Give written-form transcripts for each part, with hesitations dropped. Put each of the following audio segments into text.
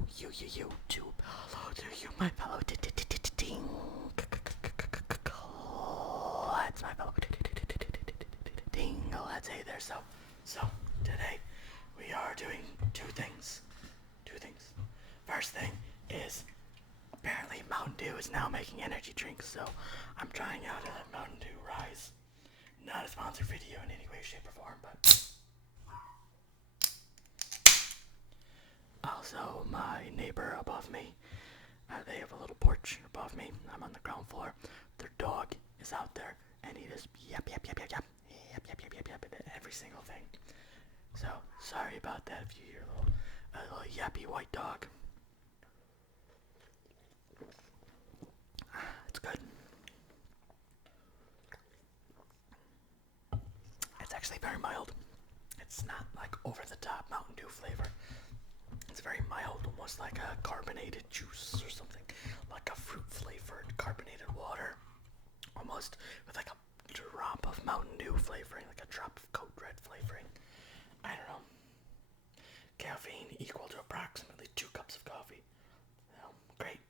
YouTube. Hello to you, my fellow ding. That's my fellow dingleheads. Hey there. So today we are doing two things. First thing is apparently Mountain Dew is now making energy drinks, so I'm trying out a Mountain Dew Rise. Not a sponsored video in any way, shape, or form, but also my neighbor above me, they have a little porch above me. I'm on the ground floor. Their dog is out there, and he just yap every single thing. So sorry about that if you hear a little yappy white dog. It's good. It's actually very mild. It's not like over the top Mountain Dew flavor. It's very mild, almost like a carbonated juice or something, like a fruit flavored carbonated water, almost with like a drop of Mountain Dew flavoring, like a drop of Code Red flavoring. I don't know. Caffeine equal to approximately 2 cups of coffee. Well, great.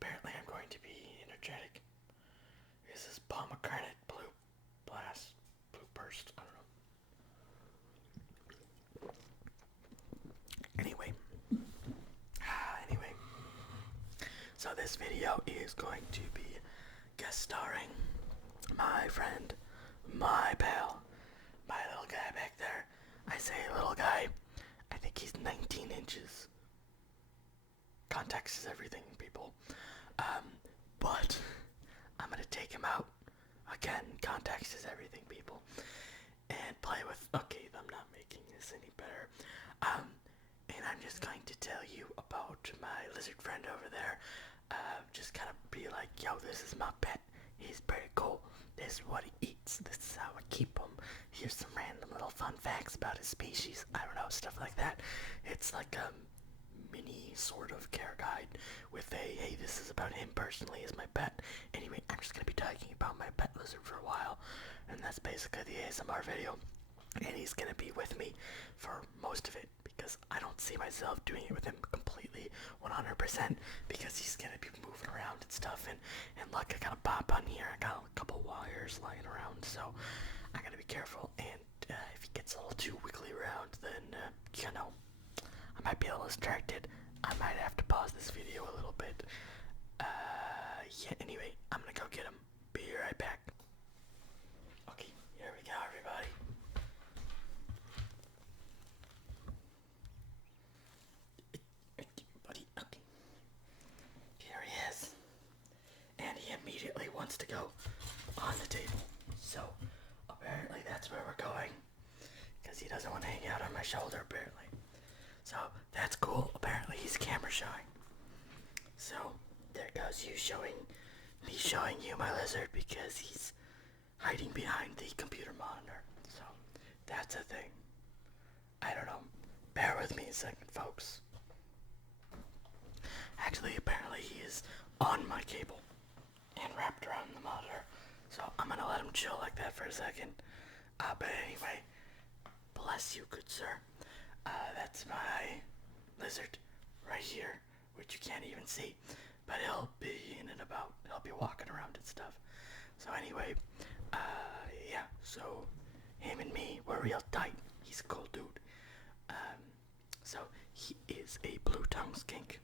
Apparently I'm going to be energetic. This is pomegranate blue blast, blue burst, I don't know. Anyway, so this video is going to be guest starring my friend, my pal, my little guy back there. I say little guy, I think he's 19 inches. Context is everything, people. But I'm gonna take him out. Again, context is everything, people. And play with, okay, I'm not making this any better. And I'm just going to tell you about my lizard friend over there. Just kind of be like, yo, this is my pet. He's pretty cool. This is what he eats. This is how I keep him. Here's some random little fun facts about his species. I don't know, stuff like that. It's like a mini sort of care guide with a, hey, this is about him personally as my pet. Anyway, I'm just going to be talking about my pet lizard for a while. And that's basically the ASMR video. And he's going to be with me for most of it, because I don't see myself doing it with him completely 100%, because he's going to be moving around and stuff. And look, I got a pop on here. I got a couple wires lying around, so I got to be careful. And if he gets a little too wiggly around, then, I might be a little distracted. I might have to pause this video a little bit. Anyway, I'm going to go get him. Be right back. Okay, here we go, everybody. Buddy, okay. Here he is. And he immediately wants to go on the table. So, apparently that's where we're going. Because he doesn't want to hang out on my shoulder, apparently. So, that's cool. Apparently he's camera shy. So, there goes me showing you my lizard, because he's hiding behind the computer monitor. So, that's a thing. I don't know. Bear with me a second, folks. Actually, apparently he is on my cable and wrapped around the monitor. So, I'm gonna let him chill like that for a second. But anyway, bless you, good sir. That's my lizard right here, which you can't even see, but he'll be in and about. He'll be walking around and stuff. So anyway, so him and me, we're real tight. He's a cool dude. So he is a blue-tongued skink,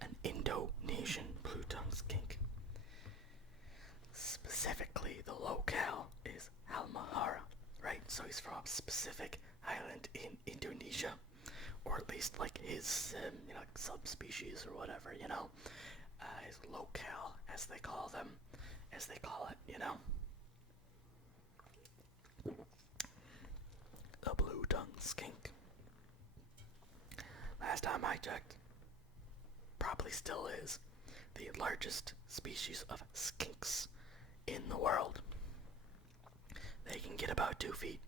an Indonesian blue-tongued skink. Specifically, the locale is Halmahera, right? So he's from a specific island in Indonesia, or at least like his, subspecies or whatever, his locale, as they call it, The blue-tongued skink. Last time I checked, probably still is the largest species of skinks in the world. They can get about 2 feet.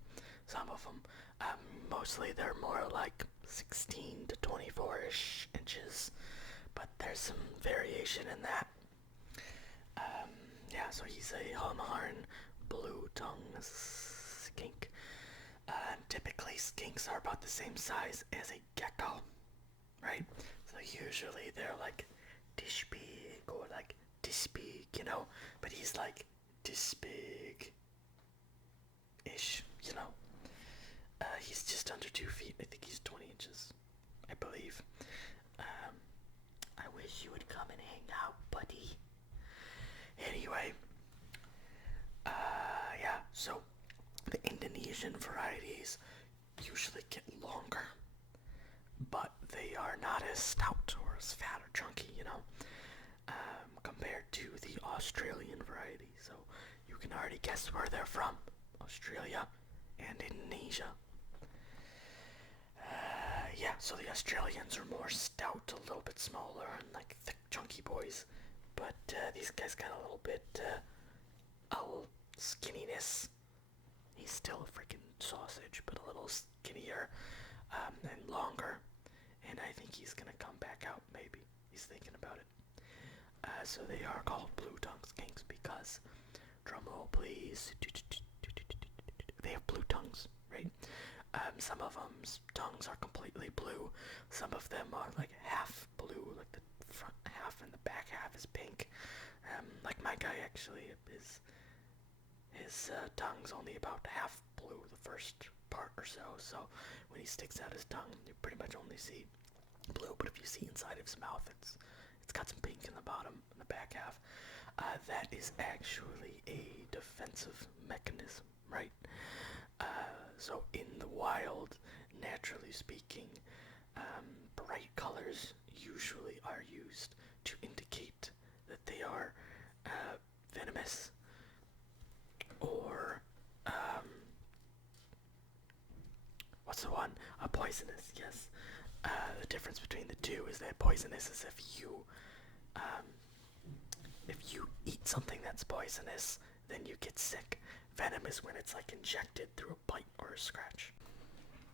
Some of them, mostly they're more like 16 to 24-ish inches, but there's some variation in that. So he's a Halmaheran blue-tongued skink. Typically, skinks are about the same size as a gecko. right? So usually they're like this big or like this big, you know, but he's like this big ish, you know. He's just under 2 feet. I think he's 20 inches, I believe. Um, I wish you would come and hang out, buddy. Anyway, yeah, so the Indonesian varieties usually get longer, but they are not as stout or as fat or chunky, you know, compared to the Australian variety. So you can already guess where they're from. Australia and Indonesia. Yeah, so the Australians are more stout, a little bit smaller, and like thick, chunky boys. But these guys got a little bit, a little skinniness. He's still a freaking sausage, but a little skinnier and longer. And I think he's gonna come back out, maybe. He's thinking about it. So they are called blue tongue skinks because, drumroll please, they have blue tongues, right? Some of them's tongues are completely blue. Some of them are like half blue, like the front half and the back half is pink. Like my guy actually, his tongue's only about half blue the first part or so. So when he sticks out his tongue, you pretty much only see blue. But if you see inside of his mouth, it's got some pink in the bottom and the back half. That is actually a defensive mechanism, right? So in the wild, naturally speaking, bright colors usually are used to indicate that they are venomous or what's the one? Poisonous, yes. The difference between the two is that poisonous is if you eat something that's poisonous, then you get sick. Venom is when it's like injected through a bite or a scratch.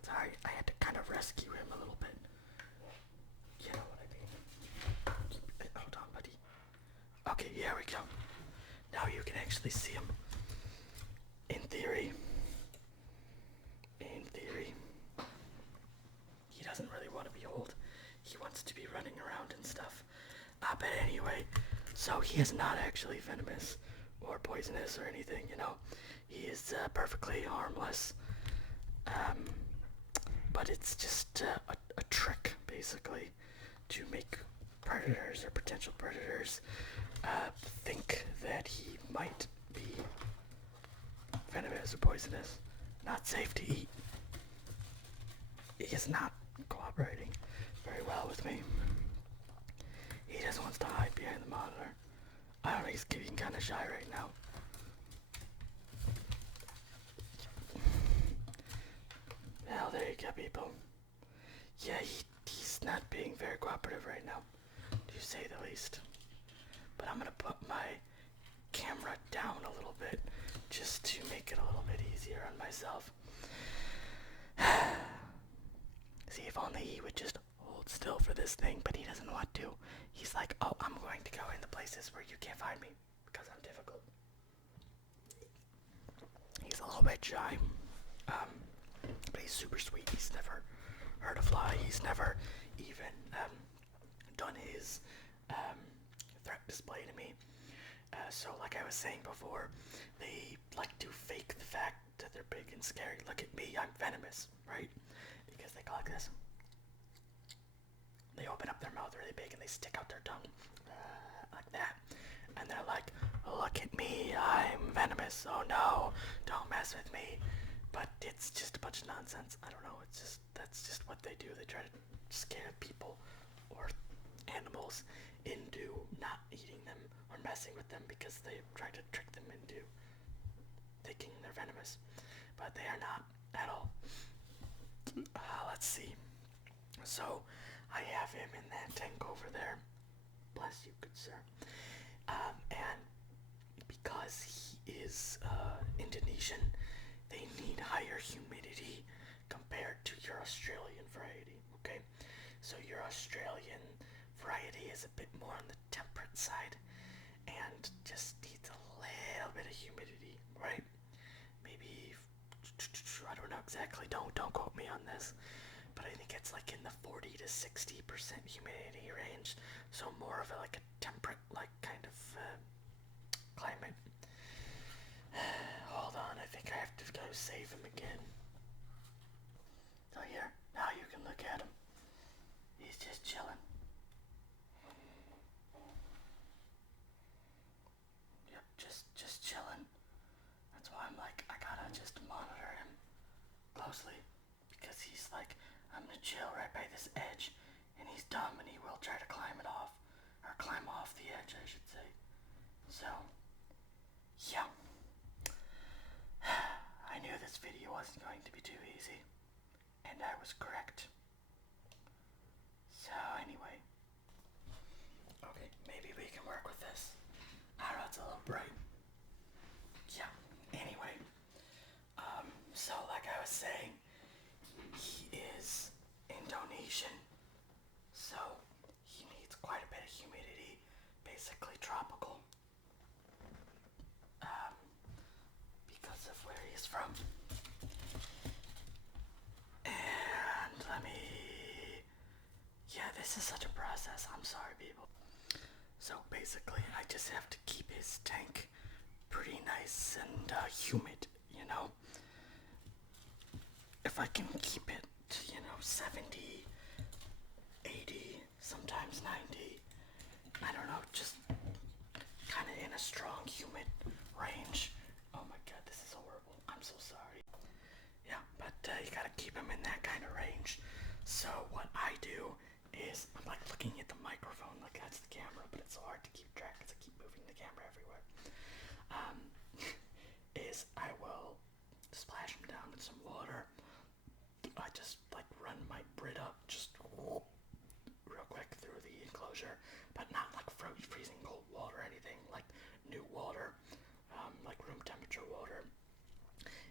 Sorry, I had to kind of rescue him a little bit. You know what I mean? Hold on, buddy. Okay, here we go. Now you can actually see him. In theory, he doesn't really want to be old. He wants to be running around and stuff. But anyway, so he is not actually venomous or poisonous or anything, you know. He is perfectly harmless. But it's just a trick, basically, to make predators or potential predators think that he might be venomous or poisonous. Not safe to eat. He is not cooperating very well with me. He just wants to hide behind the monitor. I don't know, he's getting kind of shy right now. Well, there you go, people. Yeah, he's not being very cooperative right now, to say the least. But I'm gonna put my camera down a little bit, just to make it a little bit easier on myself. See, if only he would just hold still for this thing, but he doesn't want to. He's like, oh, I'm going to go in the places where you can't find me, because I'm difficult. He's a little bit shy, but he's super sweet. He's never hurt a fly. He's never even done his threat display to me. So like I was saying before, they like to fake the fact that they're big and scary. Look at me, I'm venomous, right? Because they go like this. They open up their mouth really big and they stick out their tongue like that. And they're like, look at me, I'm venomous. Oh no, don't mess with me. But it's just a bunch of nonsense. I don't know, that's just what they do. They try to scare people or animals into not eating them or messing with them because they try to trick them into thinking they're venomous. But they are not at all. Let's see. So, I have him in that tank over there. Bless you, good sir. And because he is Indonesian, they need higher humidity compared to your Australian variety, okay? So your Australian variety is a bit more on the temperate side and just needs a little bit of humidity, right? Maybe, I don't know exactly, don't quote me on this, but I think it's like in the 40 to 60% humidity range, so more of like a temperate like kind of climate. Hold on, I think I have to go save him again. So here, now you can look at him. He's just chilling. Yep, just chilling. That's why I'm like, I gotta just monitor him closely, because he's like, I'm gonna chill right by this edge, and he's dumb and he will try to climb it off, or climb off the edge, I should say. So, yeah. I knew this video wasn't going to be too easy, and I was correct. So anyway, okay, maybe we can work with this. I don't know, it's a little bright. Yeah, anyway, so like I was saying, he is Indonesian, so he needs quite a bit of humidity, basically tropical, because of where he's from. And yeah, this is such a process, I'm sorry people. So basically, I just have to keep his tank pretty nice and humid, you know. If I can keep it, 70, 80, sometimes 90, I don't know, just kind of in a strong, humid range. Oh my god, this is horrible. I'm so sorry. Yeah, but you gotta keep him in that kind of range. So what I do is, I'm like looking at the microphone like that's the camera, but it's so hard to keep track because I keep moving the camera everywhere. Is I will splash him down with some water. I just like run my Brita just real quick through the enclosure, but not like freezing cold water or anything, like new water, like room temperature water.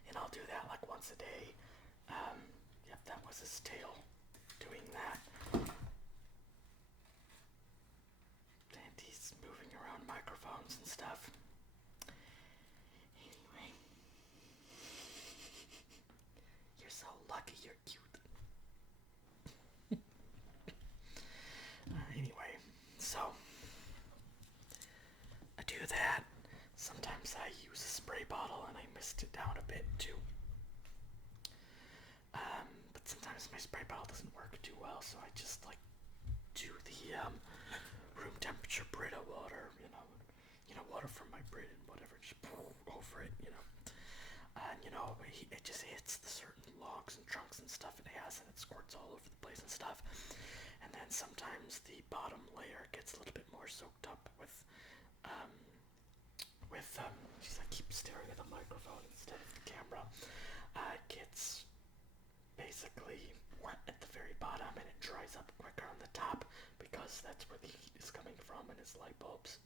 And I'll do that like once a day. Yep, that was his tail doing that. And he's moving around microphones and stuff. Anyway, you're so lucky, you're cute. Anyway, so I do that. Sometimes I use a spray bottle and I mist it down a bit too. But sometimes my spray bottle doesn't work too well, so I just like do the room temperature Brita water, water from my Brit and whatever, just pour over it, and it just hits the certain logs and trunks and stuff it has, and it squirts all over the place and stuff. And then sometimes the bottom layer gets a little bit more soaked up with geez, I keep staring at the microphone instead of the camera. It gets basically wet at the very bottom, and it dries up quicker on the top because that's where the heat is coming from in his light bulbs.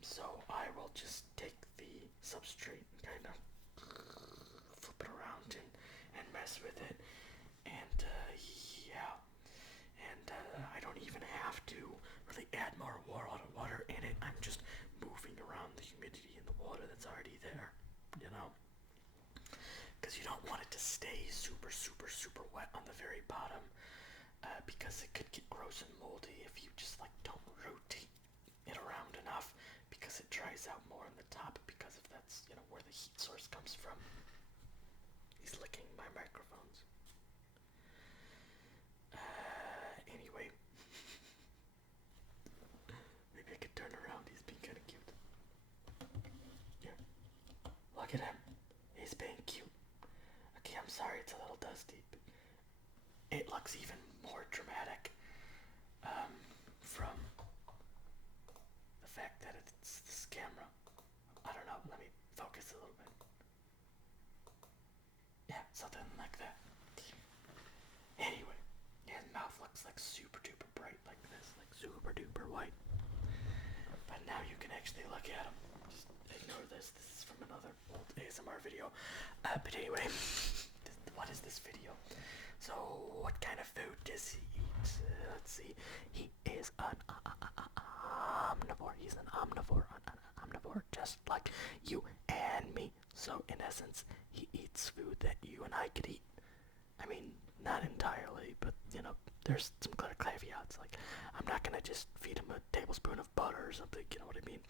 So I will just take the substrate and kind of flip it around and mess with it, and yeah, and I don't even have to really add more water in it. I'm just moving around the humidity in the water that's already there, because you don't want it to stay super wet on the very bottom, because it could get gross and moldy if you just like don't rotate it around enough, because it dries out more on the top, because if that's where the heat source comes from. He's licking my microphones. Anyway, maybe I could turn around. He's being kind of cute. Here, look at him. He's being cute. Okay, I'm sorry it's a little dusty, but it looks even more dramatic from the fact that it's this camera. I don't know, let me focus a little bit. Yeah, something like that. Anyway, his mouth looks like super duper bright like this, like super duper white. But now you can actually look at him. Just ignore this. This is from another old ASMR video. But anyway, what is this video? So, what kind of food does he eat? Let's see. He is an omnivore. He's an omnivore. Omnivore, just like you and me. So, in essence, he eats food that you and I could eat. I mean, not entirely, but there's some clear caveats. Like, I'm not gonna just feed him a tablespoon of butter or something, you know what I mean?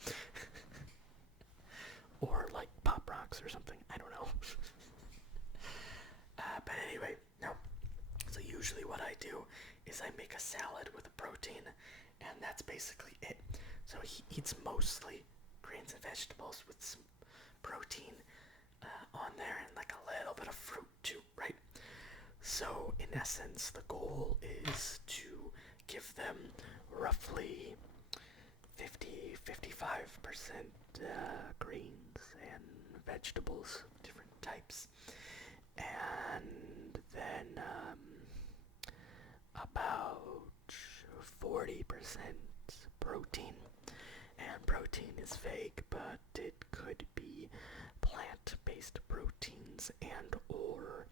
Or like Pop Rocks or something, I don't know. But anyway, no. So usually what I do is I make a salad with a protein, and that's basically it. So he eats mostly grains and vegetables with some protein on there and like a little bit of fruit too, right? So in essence, the goal is to give them roughly 50-55% greens and vegetables of different types, and then about 40% protein. And protein is vague, but it could be plant-based proteins and or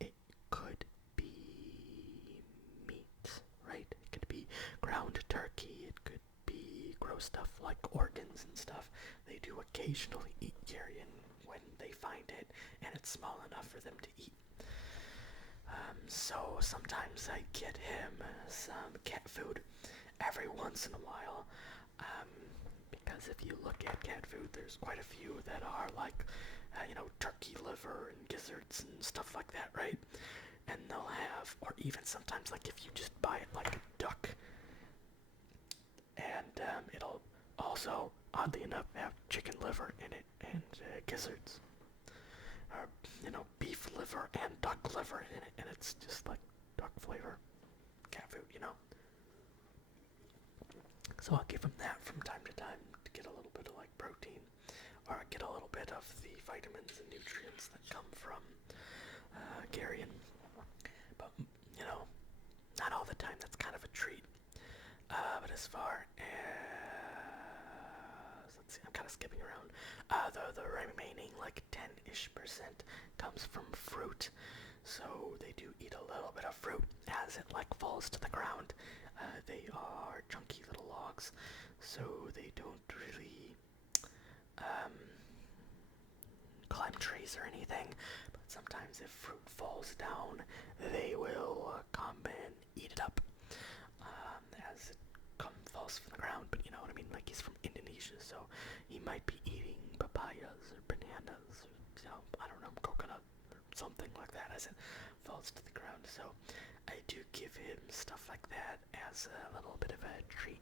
it could be meat, right? It could be ground turkey, it could be gross stuff like organs and stuff. They do occasionally eat carrion when they find it and it's small enough for them to eat. So sometimes I get him some cat food every once in a while. Because if you look at cat food, there's quite a few that are like, turkey liver and gizzards and stuff like that, right? And they'll have, or even sometimes like if you just buy it like a duck, and it'll also, oddly enough, have chicken liver in it and gizzards. Or, beef liver and duck liver in it, and it's just like duck flavor cat food, So I'll give him that from time to time to get a little bit of like protein, or get a little bit of the vitamins and nutrients that come from carrion. But not all the time. That's kind of a treat. But as far as, let's see, I'm kind of skipping around. The remaining like 10-ish% comes from fruit. So they do eat a little bit of fruit as it like falls to the ground. They are chunky little logs, so they don't really climb trees or anything. But sometimes if fruit falls down, they will come and eat it up as it falls from the ground. But you know what I mean? Like, he's from Indonesia, so he might be eating papayas or bananas or, I don't know, coconut or something like that as it falls to the ground. So I do give him stuff like that as a little bit of a treat,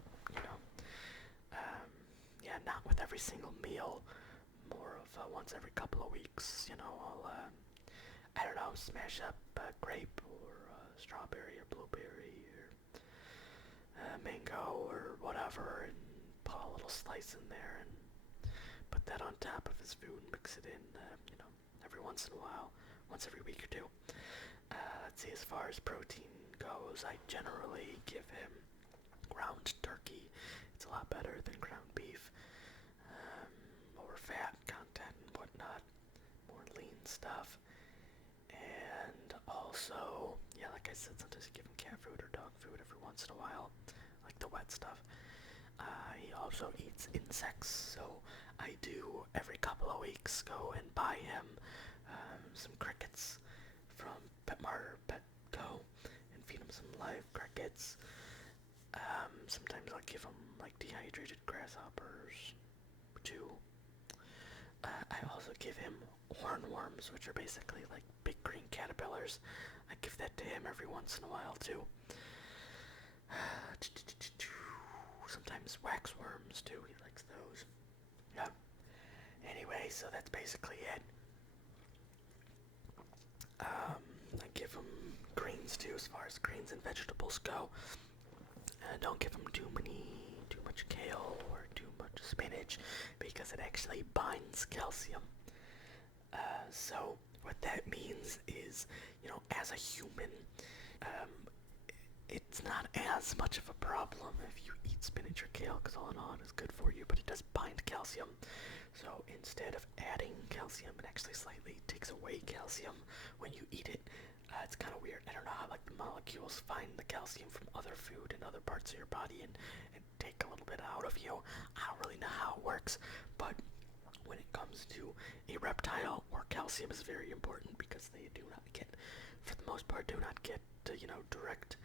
not with every single meal, more of once every couple of weeks, I'll, I don't know, smash up a grape or strawberry or blueberry or mango or whatever and put a little slice in there and put that on top of his food and mix it in, every once in a while, once every week or two. Let's see, as far as protein goes, I generally give him ground turkey. It's a lot better than ground beef. Lower fat content and whatnot, more lean stuff. And also, like I said, sometimes I give him cat food or dog food every once in a while, like the wet stuff. He also eats insects, so I do every couple of weeks go and buy him some crickets from Petco and feed him some live crickets. Sometimes I'll give him like dehydrated grasshoppers too. I also give him hornworms, which are basically like big green caterpillars. I give that to him every once in a while too. Sometimes waxworms too, he likes those. Yeah. Anyway, so that's basically it. I give him greens too, as far as greens and vegetables go. Don't give him too much kale or too much spinach, because it actually binds calcium. So what that means is, as a human, it's not as much of a problem if you eat spinach or kale, because all in all it is good for you, but it does bind calcium. So instead of adding calcium, it actually slightly takes away calcium when you eat it. It's kind of weird. I don't know how like the molecules find the calcium from other food and other parts of your body and take a little bit out of you. I don't really know how it works, but when it comes to a reptile, where calcium is very important because they do not get, for the most part, direct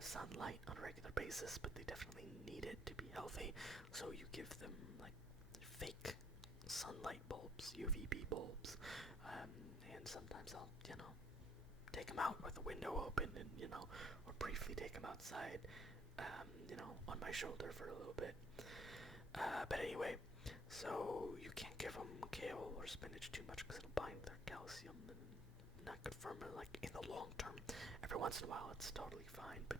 sunlight on a regular basis, but they definitely need it to be healthy. So you give them like fake sunlight bulbs, UVB bulbs, and sometimes I'll, take them out with the window open and, or briefly take them outside, on my shoulder for a little bit. But anyway, so you can't give them kale or spinach too much because it'll bind their calcium and not good for them, like, in the long term. Every once in a while it's totally fine, but,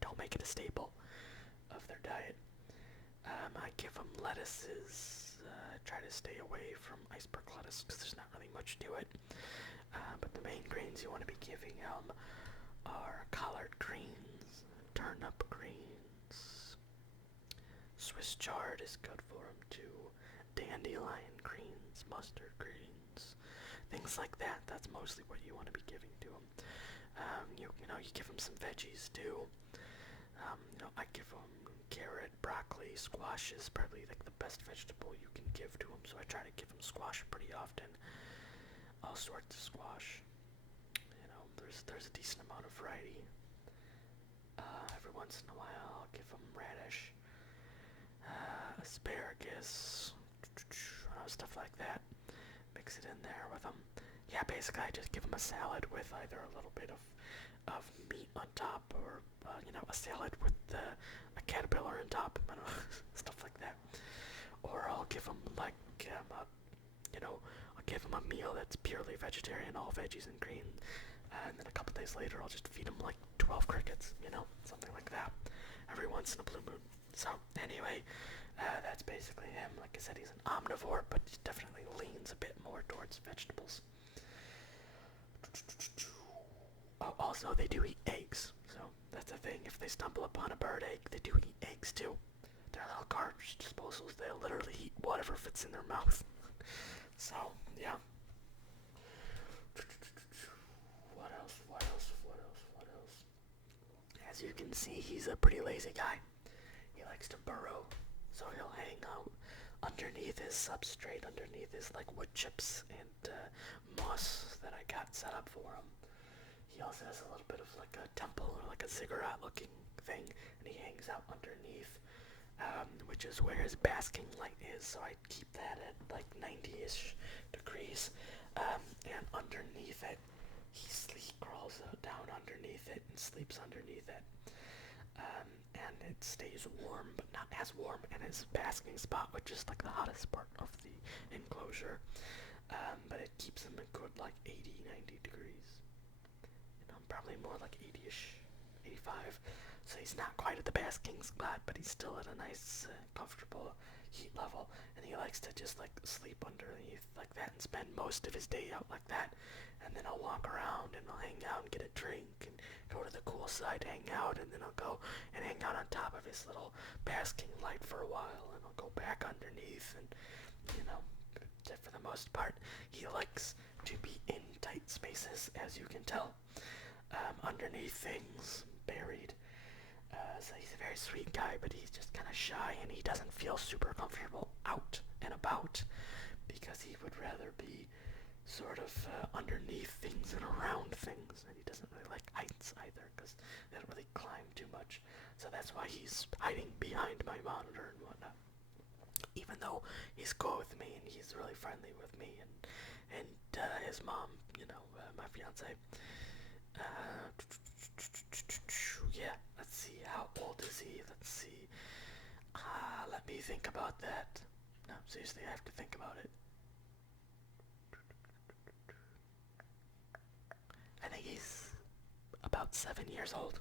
don't make it a staple of their diet. I give them lettuces. Try to stay away from iceberg lettuce because there's not really much to it. But the main greens you want to be giving them are collard greens, turnip greens, Swiss chard is good for them too, dandelion greens, mustard greens, things like that. That's mostly what you want to be giving to them. You give them some veggies too. I give them carrot, broccoli, squash is probably like the best vegetable you can give to them, so I try to give them squash pretty often. All sorts of squash. There's a decent amount of variety. Every once in a while I'll give them radish, asparagus, stuff like that. Mix it in there with them. Yeah, basically I just give them a salad with either a little bit of meat on top or, a salad with a caterpillar on top, stuff like that. Or I'll give them like, I'll give them a meal that's purely vegetarian, all veggies and green, and then a couple days later I'll just feed them like 12 crickets, something like that, every once in a blue moon. So anyway, that's basically him. Like I said, he's an omnivore, but he definitely leans a bit more towards vegetables. Oh, also they do eat eggs, so that's a thing. If they stumble upon a bird egg, they do eat eggs too. They're little garbage disposals. They'll literally eat whatever fits in their mouth. So, yeah. What else? As you can see, he's a pretty lazy guy. He likes to burrow, so he'll hang out underneath his substrate, underneath his, like, wood chips and moss that I got set up for him. He also has a little bit of, like, a temple or, like, a ziggurat-looking thing, and he hangs out underneath, which is where his basking light is, so I keep that at, like, 90-ish degrees, and underneath it, he crawls down underneath it and sleeps underneath it, and it stays warm, but not as warm in his basking spot, which is, like, the hottest part of the enclosure, but it keeps him a good, like, 80, 90 degrees, probably more like 80-ish, 85, so he's not quite at the basking spot, but he's still at a nice, comfortable heat level, and he likes to just, like, sleep underneath like that and spend most of his day out like that, and then I'll walk around and I'll hang out and get a drink and go to the cool side, hang out, and then I'll go and hang out on top of his little basking light for a while, and I'll go back underneath, and, for the most part, he likes to be in tight spaces, as you can tell. Underneath things, buried. So he's a very sweet guy, but he's just kind of shy, and he doesn't feel super comfortable out and about, because he would rather be sort of underneath things and around things, and he doesn't really like heights either, because they don't really climb too much. So that's why he's hiding behind my monitor and whatnot. Even though he's cool with me, and he's really friendly with me, and his mom, my fiance. Yeah, let's see, how old is he? Let's see. Let me think about that. No, seriously, I have to think about it. I think he's about 7 years old.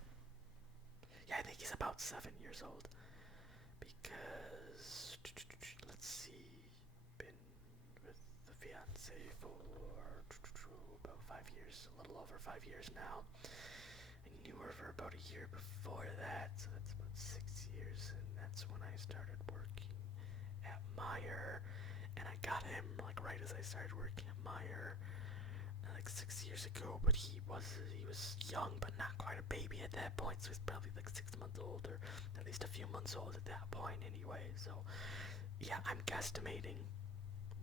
Yeah, I think he's about 7 years old. Because, let's see, been with the fiance for about 5 years, a little over 5 years now. I knew her for about a year before that, so that's about 6 years, and that's when I started working at Meyer, and I got him, like, right as I started working at Meyer, like 6 years ago, but he was young, but not quite a baby at that point, so he's probably like 6 months old, or at least a few months old at that point anyway, so, yeah, I'm guesstimating,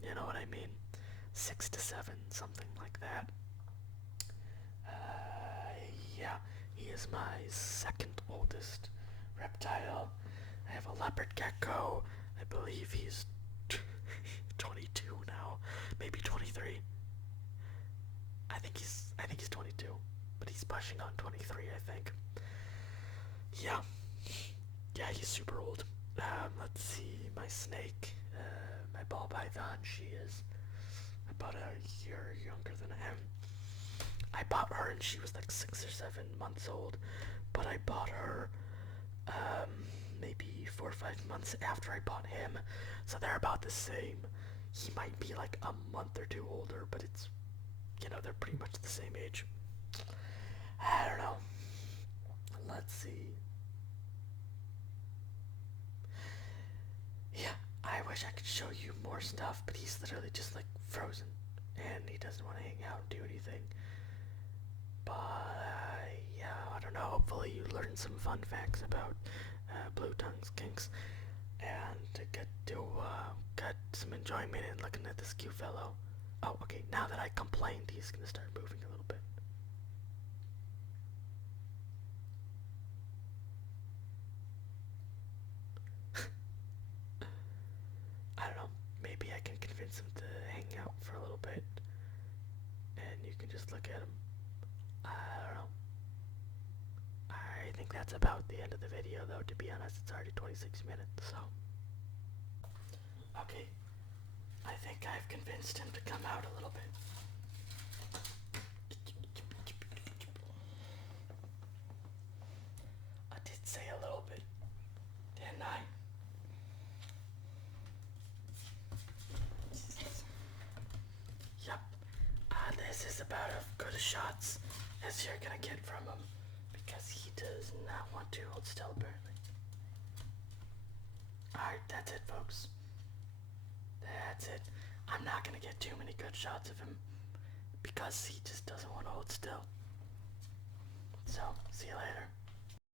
you know what I mean, 6 to 7, something like that. Yeah, he is my second oldest reptile. I have a leopard gecko. I believe he's 22 now, maybe 23. I think he's 22, but he's pushing on 23, I think. Yeah, he's super old. Let's see, my snake, my ball python. She is about a year younger than him. I bought her and she was like 6 or 7 months old, but I bought her maybe 4 or 5 months after I bought him, so they're about the same. He might be like a month or 2 older, but it's, they're pretty much the same age. I don't know. Let's see. Yeah, I wish I could show you more stuff, but he's literally just like frozen, and he doesn't want to hang out and do anything. But yeah, I don't know. Hopefully you learned some fun facts about blue-tongued skinks, and to get some enjoyment in looking at this cute fellow. Oh, okay. Now that I complained, he's gonna start moving a little bit. I don't know. Maybe I can convince him to hang out for a little bit, and you can just look at him. I don't know. I think that's about the end of the video, though. To be honest, it's already 26 minutes, so. Okay. I think I've convinced him to come out a little bit. I did say a little bit, didn't I? Yep. This is about as good a shots as you're gonna get from him, because he does not want to hold still, apparently. Alright, that's it, folks. That's it. I'm not gonna get too many good shots of him, because he just doesn't want to hold still. So, see you later.